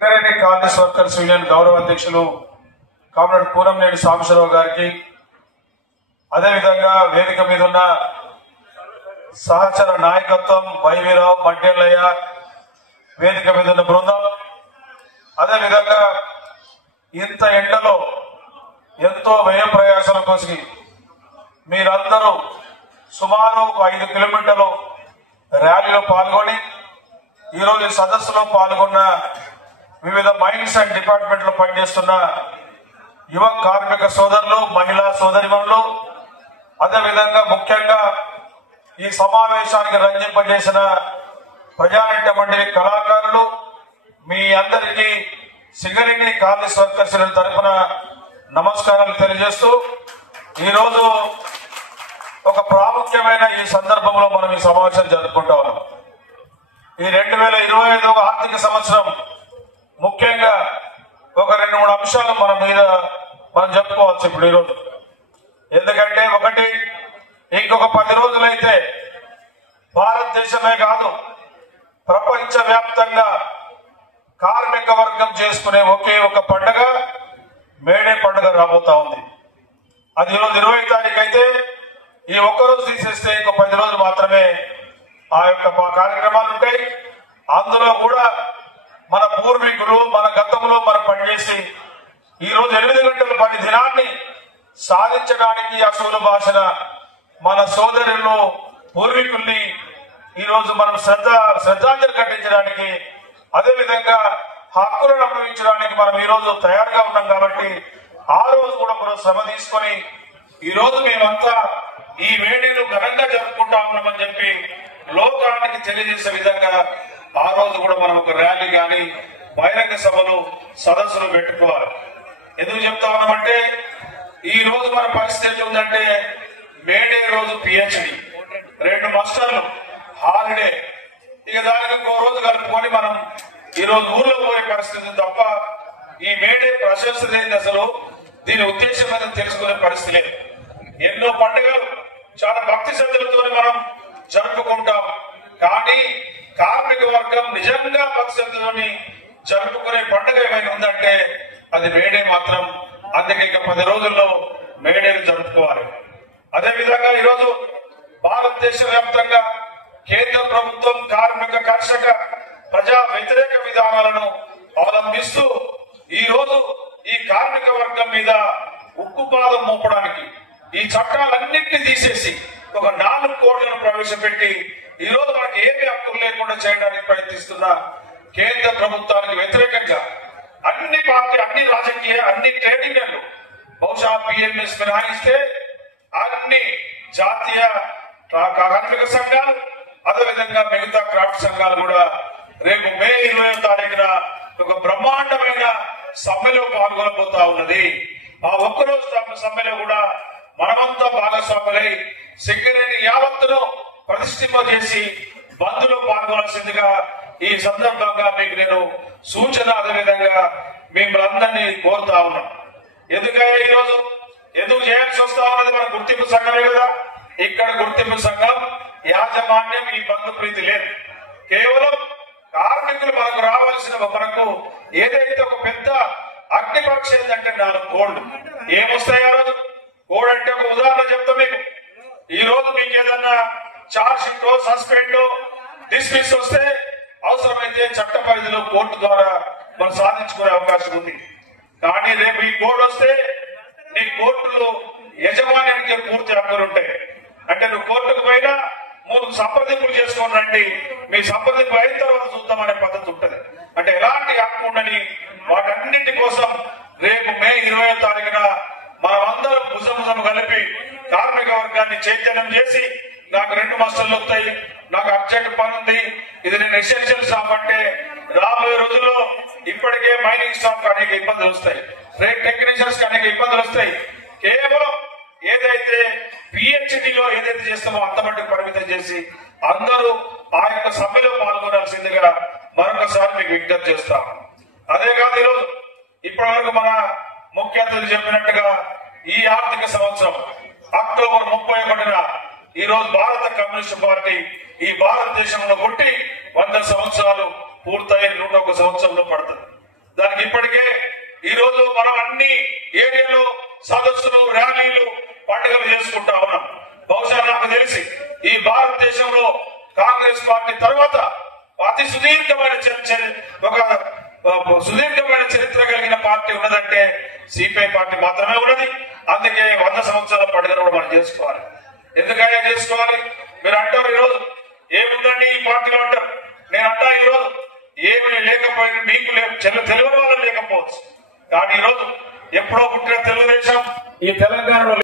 Congress workers union గౌరవ అధ్యక్షులు comrade పూరంనేని Sambasivarao గారికి, అదేవిధంగా వేదిక మీద ఉన్న సహచర నాయకత్వం వైవీరావు, మడ్డెల్లయ్య, వేదిక మీద ఉన్న బృందం, అదేవిధంగా ఇంత ఎండలో ఎంతో వ్యయ ప్రయాసాల కోసం మీరందరూ సుమారు 5 కిలోమీటర్లు ర్యాలీలో పాల్గొని ఈరోజు ఈ సదస్సులో పాల్గొన్న వివిధ మైన్స్ అండ్ డిపార్ట్మెంట్ లో పనిచేస్తున్న యువ కార్మిక సోదరులు, మహిళా సోదరిమణులు, అదేవిధంగా ముఖ్యంగా ఈ సమావేశానికి రంజింపజేసిన ప్రజానాట్య మండలి కళాకారులు, మీ అందరికీ సింగరేణి కాంగ్రెస్ వర్కర్స్ తరఫున నమస్కారాలు తెలియజేస్తూ, ఈరోజు ఒక ప్రాముఖ్యమైన ఈ సందర్భంలో మనం ఈ సమావేశం జరుపుకుంటా ఉన్నాం. ఈ 2025 ఆర్థిక సంవత్సరం ముఖ్యంగా ఒక 2-3 అంశాలు మనం చెప్పుకోవచ్చు ఇప్పుడు ఈరోజు. ఎందుకంటే ఒకటి, ఇంకొక 10 రోజులైతే భారతదేశమే కాదు ప్రపంచ వ్యాప్తంగా కార్మిక వర్గం చేసుకునే ఒకే ఒక పండుగ మేడే పండుగ రాబోతా ఉంది. అది ఈరోజు 20వ తారీఖు అయితే ఈ ఒక్కరోజు తీసేస్తే ఇంకో 10 రోజులు మాత్రమే ఆ యొక్క కార్యక్రమాలు ఉంటాయి. అందులో కూడా మన పూర్వీకులు మన గతంలో మనం పనిచేసి ఈరోజు 8 గంటల పని దినాన్ని సాధించడానికి అసలు భాషన మన సోదరులు పూర్వీకుల్ని ఈరోజు మనం శ్రద్ధాంజలి ఘటించడానికి, అదేవిధంగా హక్కులను అనుభవించడానికి మనం ఈరోజు తయారుగా ఉన్నాం. కాబట్టి ఆ రోజు కూడా మనం శ్రమ తీసుకొని ఈరోజు మేమంతా ఈ వేడిని ఘనంగా జరుపుకుంటా ఉన్నామని చెప్పి లోకానికి తెలియజేసే విధంగా ఆ రోజు కూడా మనం ఒక ర్యాలీ గాని బహిరంగ సభలు సదస్సులు పెట్టుకోవాలి. ఎందుకు చెప్తా ఉన్నామంటే ఈ రోజు మన పరిస్థితి ఉందంటే మేడే రోజు పిహెచ్డి, 2 మాస్టర్లు హాలిడే, ఇక దానికి ఇంకో రోజు కలుపుకొని మనం ఈ రోజు ఊర్లో పోయే పరిస్థితి తప్ప ఈ మేడే ప్రశంస లేని అసలు దీని ఉద్దేశం మీద తెలుసుకునే పరిస్థితి లేదు. ఎన్నో పండుగలు చాలా భక్తి శ్రద్ధలతో మనం జరుపుకుంటాం. కానీ కార్మిక వర్గం నిజంగా భక్తి శ్రద్ధలోని జరుపుకునే పండుగ ఏమైనా ఉందంటే అది మేడే మాత్రం. అందుకే ఇక 10 రోజుల్లో మేడేని జరుపుకోవాలి. అదేవిధంగా ఈరోజు భారతదేశ వ్యాప్తంగా కేంద్ర ప్రభుత్వం కార్మిక కర్షక ప్రజా వ్యతిరేక విధానాలను అవలంబిస్తూ ఈ రోజు ఈ కార్మిక వర్గం మీద ఉక్కుపాదం మోపడానికి ఈ చట్టాలన్నింటినీ తీసేసి ఒక 4 కోట్లను ప్రవేశపెట్టి ఈ రోజు మనకి ఏమి హక్కులు లేకుండా చేయడానికి ప్రయత్నిస్తున్న కేంద్ర ప్రభుత్వానికి వ్యతిరేకంగా అన్ని పార్టీ, అన్ని రాజకీయ, అన్ని ట్రేడ్ యూనియన్లు, బహుశా పిఎంఎస్ మినహాయిస్తే అన్ని జాతీయ కార్మిక సంఘాలు, అదేవిధంగా మిగతా క్రాఫ్ట్ సంఘాలు కూడా రేపు మే 20వ తారీఖున ఒక బ్రహ్మాండమైన సమ్మెలో పాల్గొనబోతా ఉన్నది. ఆ ఒక్కరోజు సమ్మెలో కూడా మనమంతా భాగస్వాములై సింగరేణి యావత్తును ప్రతిష్ఠింపజేసి బంద్లో పాల్గొనాల్సిందిగా ఈ సందర్భంగా మీకు నేను సూచన, అదేవిధంగా మిమ్మల్ని కోరుతా ఉన్నాం. ఎందుకంటే ఈరోజు ఎందుకు చేయాల్సి వస్తా ఉన్నది మన గుర్తింపు సంఘమే కదా. ఇక్కడ గుర్తింపు సంఘం యాజమాన్యం ఈ బంధు ప్రీతి లేదు. కేవలం కార్మికులు మనకు రావాల్సిన మనకు ఏదైతే ఒక పెద్ద అగ్ని పరీక్ష ఏంటంటే 4 కోళ్లు ఏమొస్తాయి ఆ రోజు. కోడ్ అంటే ఒక ఉదాహరణ చెప్తా మీకు. ఈ రోజు మీకు ఏదన్నా చార్జ్ షీట్, సస్పెండ్, డిస్మిస్ వస్తే అవసరమైతే చట్ట పరిధిలో కోర్టు ద్వారా మనం సాధించుకునే అవకాశం ఉంది. కానీ రేపు ఈ కోడ్ వస్తే నీ కోర్టులో యజమాన్యానికి పూర్తి హక్కులు ఉంటాయి. అంటే నువ్వు కోర్టుకు పోయినా 3 సంప్రదింపులు చేసుకోనండి, మీ సంప్రదింపు అయిన తర్వాత చూద్దామనే పద్ధతి ఉంటది. అంటే ఎలాంటి హక్కు ఉండని వాటన్నింటి కోసం రేపు మే 20వ తారీఖున మనమందరం భుజం కలిపి కార్మిక వర్గాన్ని చైతన్యం చేసి, నాకు 2 మాస్టర్లు వస్తాయి, నాకు అర్జెంట్ పని ఉంది, ఇది నేను ఎసెన్షియల్ స్టాఫ్ అంటే రాబోయే రోజుల్లో ఇప్పటికే మైనింగ్ స్టాఫ్ కి అనేక ఇబ్బందులు వస్తాయి, ట్రేడ్ టెక్నీషియన్స్ కి అనేక ఇబ్బందులు వస్తాయి. కేవలం ఏదైతే పిహెచ్డిలో ఏదైతే చేస్తామో అంతమట్టుకు పరిమితం చేసి అందరూ ఆ యొక్క సమ్మెలో పాల్గొనాల్సిందిగా మరొకసారి మీకు విజ్ఞప్తి చేస్తాము. అదే కాదు, ఈరోజు ఇప్పటి వరకు మన ముఖ్య అతిథులు చెప్పినట్టుగా ఈ ఆర్థిక సంవత్సరం అక్టోబర్ 31న ఈ రోజు భారత కమ్యూనిస్ట్ పార్టీ ఈ భారతదేశంలో పుట్టి 100 సంవత్సరాలు పూర్తయి 101 సంవత్సరంలో పడుతుంది. ఇప్పటికే ఈ రోజు మనం అన్ని ఏరియాలో సదస్సులు ర్యాలీలు పండుగలు చేసుకుంటా ఉన్నాం. బహుశా నాకు తెలిసి ఈ భారతదేశంలో కాంగ్రెస్ పార్టీ తర్వాత అతి సుదీర్ఘమైన చరిత్ర కలిగిన పార్టీ ఉన్నదంటే సిపిఐ పార్టీ మాత్రమే ఉన్నది. అందుకే 100 సంవత్సరాల పండుగను కూడా మనం చేసుకోవాలి. ఎందుకైనా చేసుకోవాలి. మీరు అంటారు ఈరోజు ఏముందండి ఈ పార్టీలో అంటారు. నేను అంటా ఈరోజు ఏమి లేకపోయినా మీకు తెలియని వాళ్ళు లేకపోవచ్చు. కానీ ఈరోజు ఎప్పుడో పుట్టిన తెలుగుదేశం ఈ తెలంగాణలో